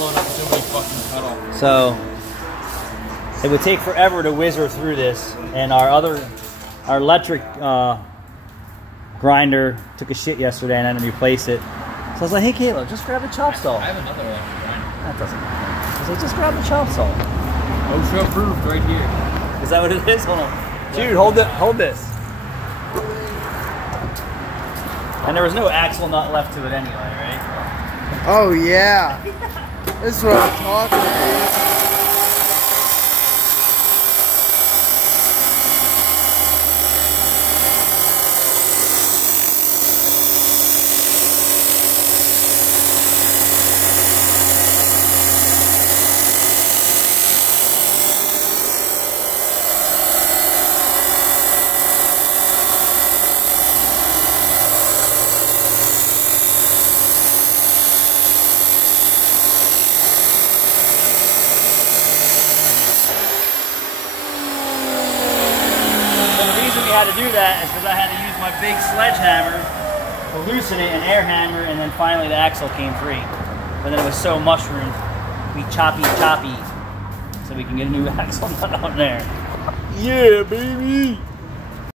blowing up too many fucking cutoffs. So it would take forever to whiz her through this, and our electric grinder took a shit yesterday, and I had to replace it. So I was like, hey Caleb, just grab the chop saw. I have another electric grinder. That doesn't matter. I was like, just grab the chop saw. OSHA approved right here. Is that what it is? Hold on. Dude, hold this. And there was no axle nut left to it anyway, right? Oh yeah. This is what I'm talking about. Had to do that is because I had to use my big sledgehammer to loosen it and air hammer, and then finally the axle came free. But then it was so mushroomed, we choppy so we can get a new axle nut on there. Yeah, baby!